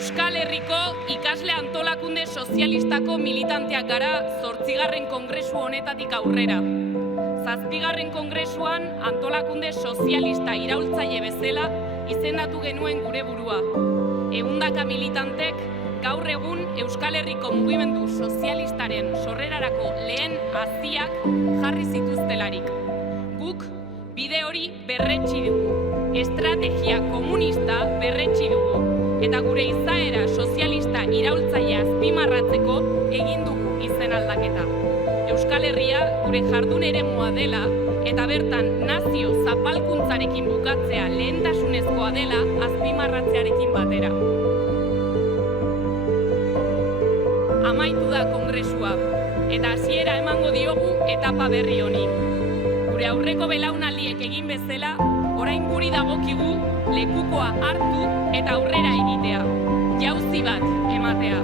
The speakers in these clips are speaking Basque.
Euskal Herriko ikasle antolakunde sozialistako militanteak gara 8. kongresu honetatik aurrera. 7. kongresuan antolakunde sozialista iraultzaile bezala izendatu genuen gure burua. 100 militantek gaur egun Euskal Herriko mugimendu sozialistaren sorrerarako lehen haziak jarri zituztelarik. Guk bide hori berretsi dugu, estrategia komunista berretsi dugu, eta gure izaera sozialista iraultzaile azpimarratzeko egin dugu izen aldaketa. Euskal Herria gure jardun eremua dela eta bertan nazio zapalkuntzarekin bukatzea lehentasunezkoa dela azpimarratzearekin batera. Amaitu da kongresua eta hasiera emango diogu etapa berri honi. Gure aurreko belaunaldiek egin bezala, orain guri dagokigu lekukoa hartu eta aurrera egitea, jauzi bat ematea.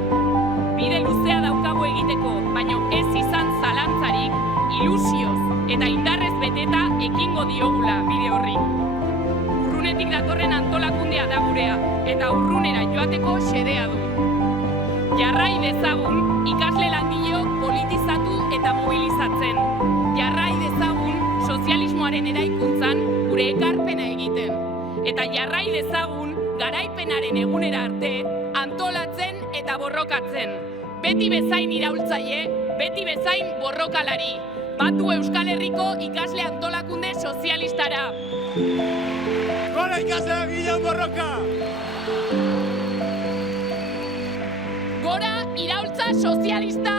Bide luzea daukagu egiteko, baino ez izan zalantzarik, ilusioz eta indarrez beteta ekingo diogula bide horri. Urrunetik datorren antolakundea da gurea, eta urrunera joateko xedea du. Jarrai dezagun ikasle langileok politizatu eta mobilizatzen. Jarrai dezagun sozialismoaren eraikuntzan gure ekarpena egiten. Eta jarrai dezagun garaipenaren egunera arte antolatzen eta borrokatzen. Beti bezain iraultzaile, beti bezain borrokalari. Batu Euskal Herriko ikasle antolakunde sozialistara. Gora ikasleak gilean borroka! Gora iraultza sozialista!